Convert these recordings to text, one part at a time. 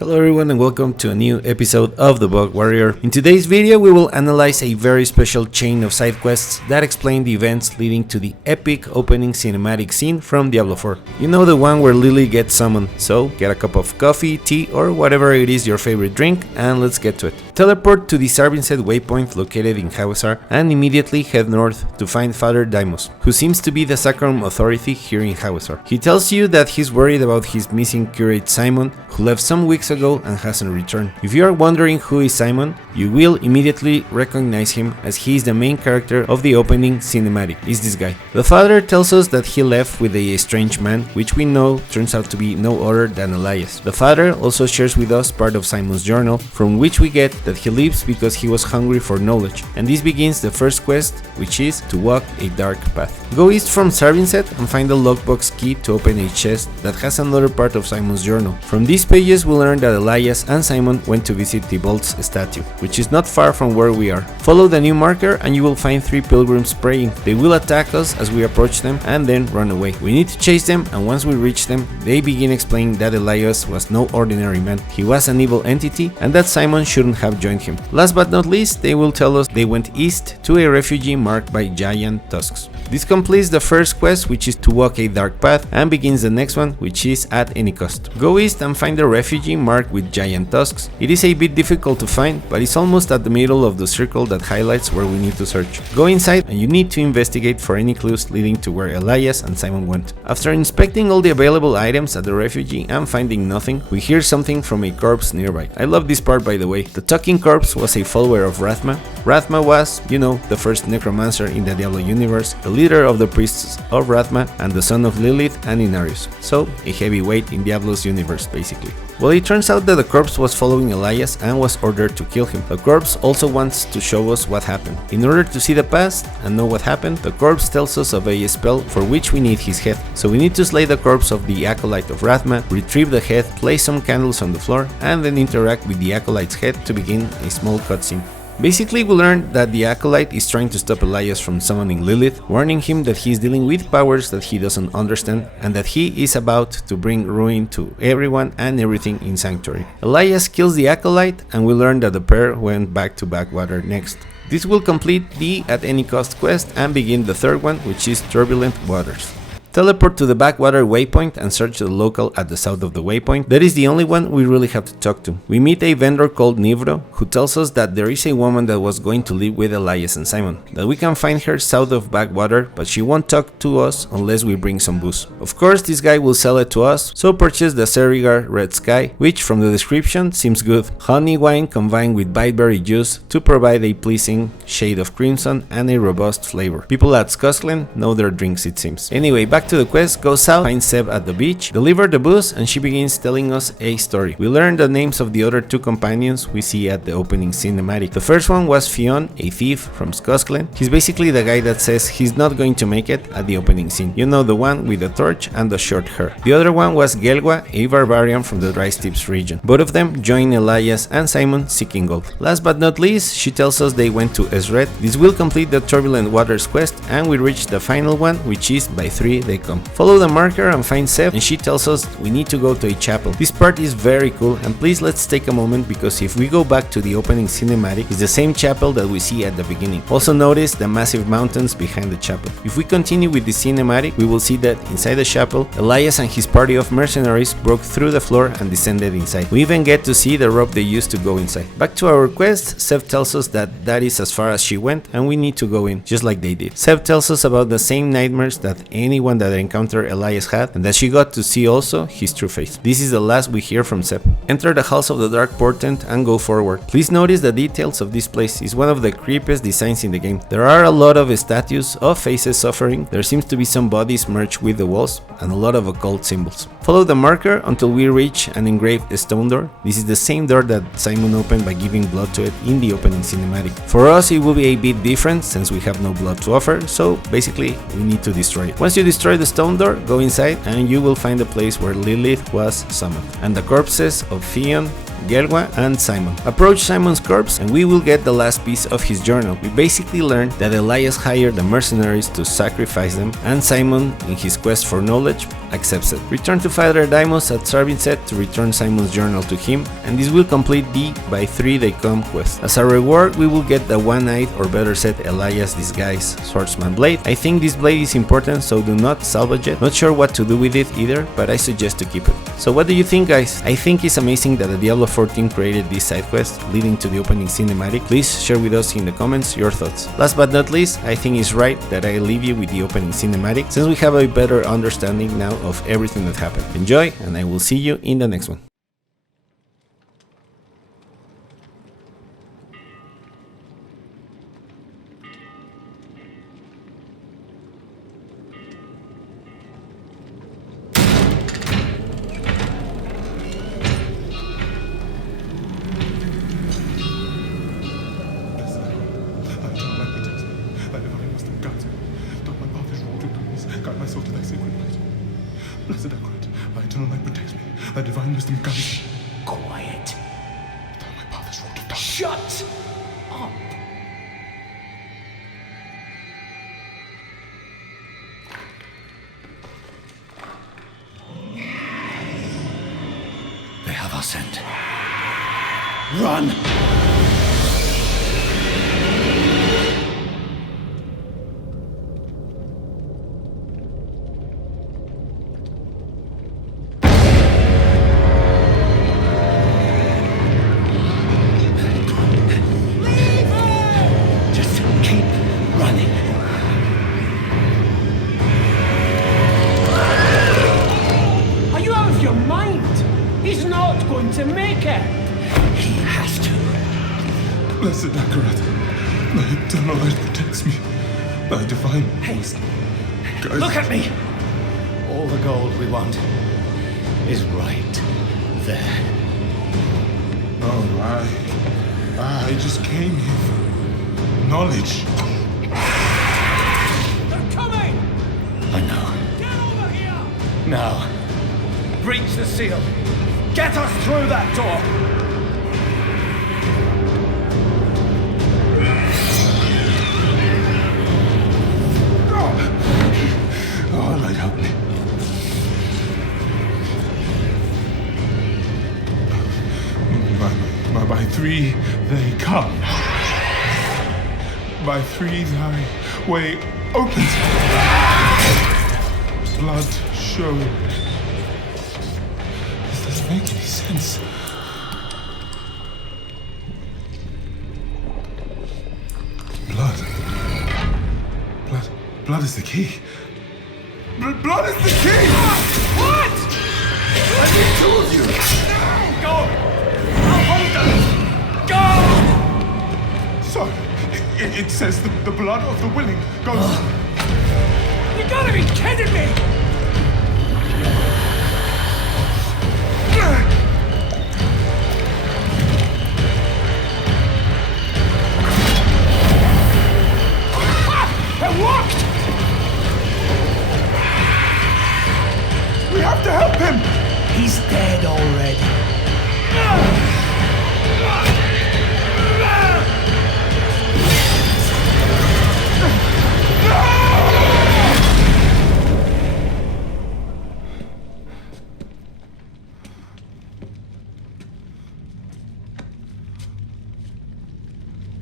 Hello everyone and welcome to a new episode of The Bug Warrior. In today's video we will analyze a very special chain of side quests that explain the events leading to the epic opening cinematic scene from Diablo 4. You know, the one where Lilith gets summoned, so get a cup of coffee, tea or whatever it is your favorite drink and let's get to it. Teleport to the Sarvinset waypoint located in Hawazar and immediately head north to find Father Daimos, who seems to be the Sacrum authority here in Hawazar. He tells you that he's worried about his missing curate Symon, who left some weeks ago and hasn't returned. If you are wondering who is Symon, you will immediately recognize him as he is the main character of the opening cinematic. Is this guy. The father tells us that he left with a strange man, which we know turns out to be no other than Elias. The father also shares with us part of Symon's journal, from which we get that he leaves because he was hungry for knowledge, and this begins the first quest, which is to walk a dark path. Go east from Sarvinset and find the lockbox key to open a chest that has another part of Symon's journal. From these pages we learn that Elias and Symon went to visit the Bolt's statue, which is not far from where we are. Follow the new marker and you will find 3 pilgrims praying. They will attack us as we approach them and then run away. We need to chase them, and once we reach them, they begin explaining that Elias was no ordinary man. He was an evil entity and that Symon shouldn't have joined him. Last but not least, they will tell us they went east to a refugee marked by giant tusks. This completes the first quest, which is to walk a dark path, and begins the next one, which is at any cost. Go east and find a refugee marked with giant tusks. It is a bit difficult to find, but it's almost at the middle of the circle that highlights where we need to search. Go inside and you need to investigate for any clues leading to where Elias and Symon went. After inspecting all the available items at the refugee and finding nothing, we hear something from a corpse nearby. I love this part, by the way. The talking corpse was a follower of Rathma. Rathma was, you know, the first necromancer in the Diablo universe, the leader of the priests of Rathma, and the son of Lilith and Inarius. So, a heavyweight in Diablo's universe, basically. Well, it turns out that the corpse was following Elias and was ordered to kill him. The corpse also wants to show us what happened. In order to see the past and know what happened, the corpse tells us of a spell for which we need his head. So we need to slay the corpse of the acolyte of Rathma, retrieve the head, place some candles on the floor, and then interact with the acolyte's head to begin a small cutscene. Basically, we learned that the acolyte is trying to stop Elias from summoning Lilith, warning him that he is dealing with powers that he doesn't understand and that he is about to bring ruin to everyone and everything in Sanctuary. Elias kills the acolyte and we learn that the pair went back to Backwater next. This will complete the At Any Cost quest and begin the third one, which is Turbulent Waters. Teleport to the Backwater waypoint and search the local at the south of the waypoint. That is the only one we really have to talk to. We meet a vendor called Nivro, who tells us that there is a woman that was going to live with Elias and Symon, that we can find her south of Backwater, but she won't talk to us unless we bring some booze. Of course, this guy will sell it to us, so purchase the Serigar Red Sky, which from the description seems good. Honey wine combined with biteberry juice to provide a pleasing shade of crimson and a robust flavor. People at Questline know their drinks, it seems. Anyway, back to the quest. Go south, find Seb at the beach, deliver the booze, and she begins telling us a story. We learn the names of the other 2 companions we see at the opening cinematic. The first one was Fionn, a thief from Questline. He's basically the guy that says he's not going to make it at the opening scene. You know, the one with the torch and the short hair. The other one was Gelwa, a barbarian from the Dry Steppes region. Both of them join Elias and Symon seeking gold. Last but not least, she tells us they went to Ezred. This will complete the Turbulent Waters quest and we reach the final one, which is by 3 they come. Follow the marker and find Seb, and she tells us we need to go to a chapel. This part is very cool, and please let's take a moment because if we go back to the opening cinematic, it's the same chapel that we see at the beginning. Also notice the massive mountains behind the chapel. If we continue with the cinematic, we will see that inside the chapel, Elias and his party of mercenaries broke through the floor and descended inside. We even get to see the rope they used to go inside. Back to our quest, Seb tells us that that is as far as she went and we need to go in, just like they did. Seb tells us about the same nightmares that anyone that encounter Elias had, and that she got to see also his true face. This is the last we hear from Seb. Enter the House of the Dark Portent and go forward. Please notice the details of this place. Is one of the creepiest designs in the game. There are a lot of statues of faces suffering, there seems to be some bodies merged with the walls, and a lot of occult symbols. Follow the marker until we reach an engraved stone door. This is the same door that Symon opened by giving blood to it in the opening cinematic. For us it will be a bit different since we have no blood to offer, so basically we need to destroy it. Once you destroy the stone door, go inside and you will find the place where Lilith was summoned, and the corpses of Fionn, Gelwa, and Symon. Approach Symon's corpse and we will get the last piece of his journal. We basically learned that Elias hired the mercenaries to sacrifice them, and Symon, in his quest for knowledge, accepts it. Return to Father Daimos at Sarvinset to return Symon's journal to him, and this will complete the by 3 they come quest. As a reward, we will get the one-eyed or better said Elias disguise swordsman blade. I think this blade is important, so do not salvage it. Not sure what to do with it either, but I suggest to keep it. So what do you think, guys? I think it's amazing that the Diablo 4 team created this side quest leading to the opening cinematic. Please share with us in the comments your thoughts. Last but not least, I think it's right that I leave you with the opening cinematic, since we have a better understanding now of everything that happened. Enjoy, and I will see you in the next one. Blessed Accurate, thy eternal light protects me. Thy divine wisdom guides me. Quiet. Thou my father's wrought of darkness. Shut up. They have our scent. Run! To make it. He has to. Blessed Accurate, thy eternal light protects me. Thy divine wisdom guides. Look at me. All the gold we want is right there. Oh, I just came here for knowledge. They're coming. I know. Get over here. Now, breach the seal. Get us through that door! Oh, light help me. By 3 they come. By 3 thy way opens. Blood shows. Make any sense? Blood is the key. Blood is the key! What? I need 2 of you! Go! I'll hold them! Go! So, it says the blood of the willing goes... You gotta be kidding me! It worked! We have to help him! He's dead already.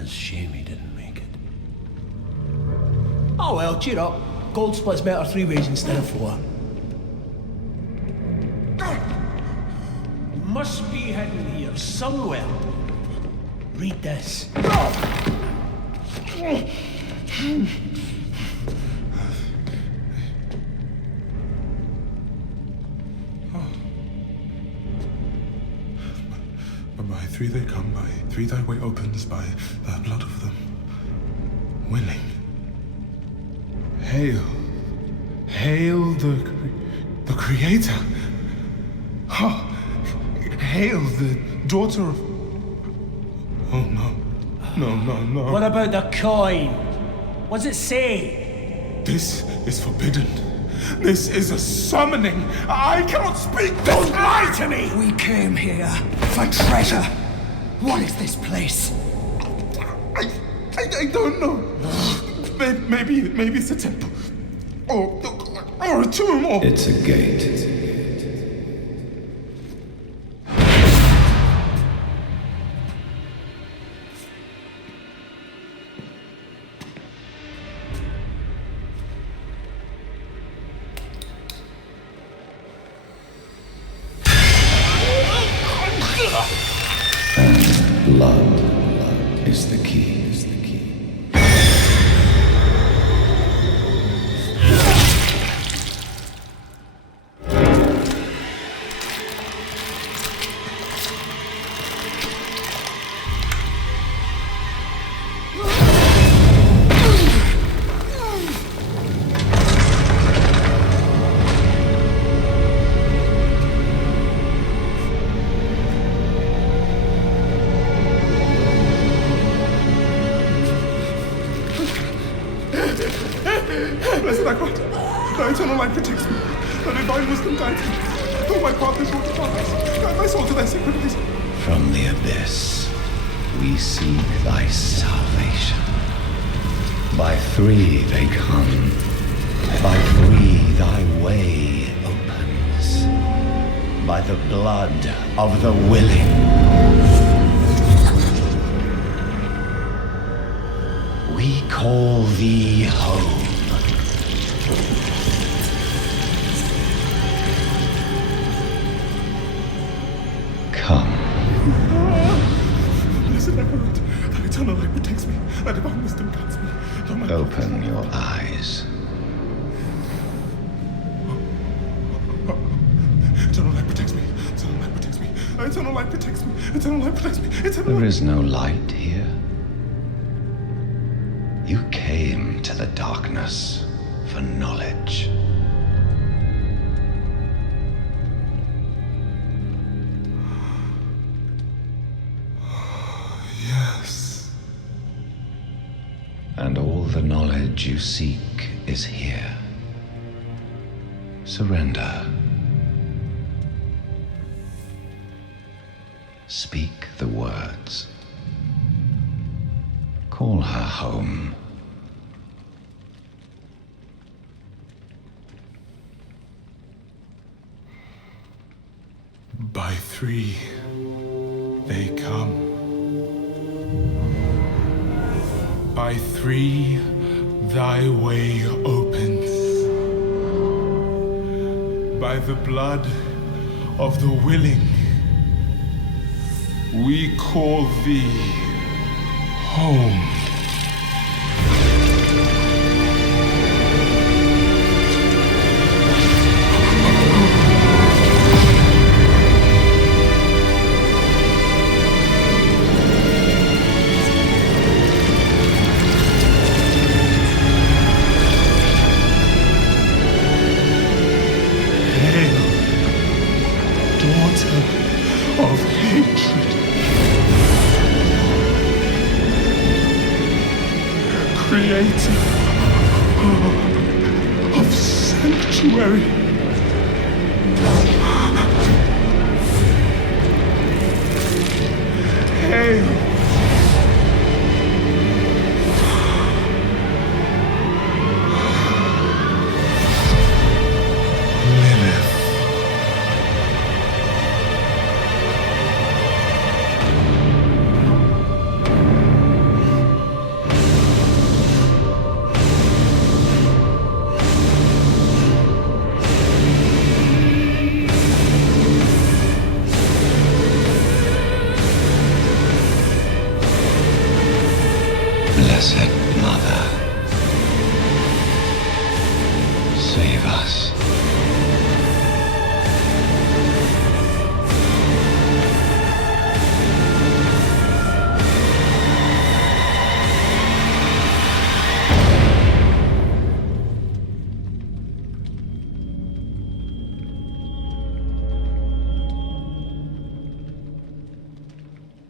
It's a shame he didn't make it. Oh well, cheer up. Gold splits better 3 ways instead of 4. It must be hidden here somewhere. Read this. By 3 they come, by 3 thy way opens, by the blood of them willing. Hail, hail the Creator. Oh, hail the daughter of... Oh no. What about the coin? What's it say? This is forbidden. This is a summoning. I cannot speak. Don't lie to me! We came here for treasure. What is this place? I don't know. Maybe it's a temple. Or or a tomb, or... It's a gate. And blood is the key. Blessed Akrat, thy eternal light protects me. Thy divine wisdom guides me. Though my path is water darkness, guide my soul to thy sacred place. From the abyss, we seek thy salvation. By three they come. By three thy way opens. By the blood of the willing. We call thee home. Come. Blessed Akrat, thy eternal light protects me. Thy divine wisdom guides me. Though my Open your eyes. eternal light protects me. Eternal light protects me. Thy eternal light protects me. Eternal light protects me. Eternal There light... is no light here. You came to the darkness for knowledge. Yes. And all the knowledge you seek is here. Surrender. Speak the words. Call her home. By three, they come. By three, thy way opens. By the blood of the willing, we call thee home. Of hatred, creator of sanctuary, hail, Lilith. Blessed Mother, save us.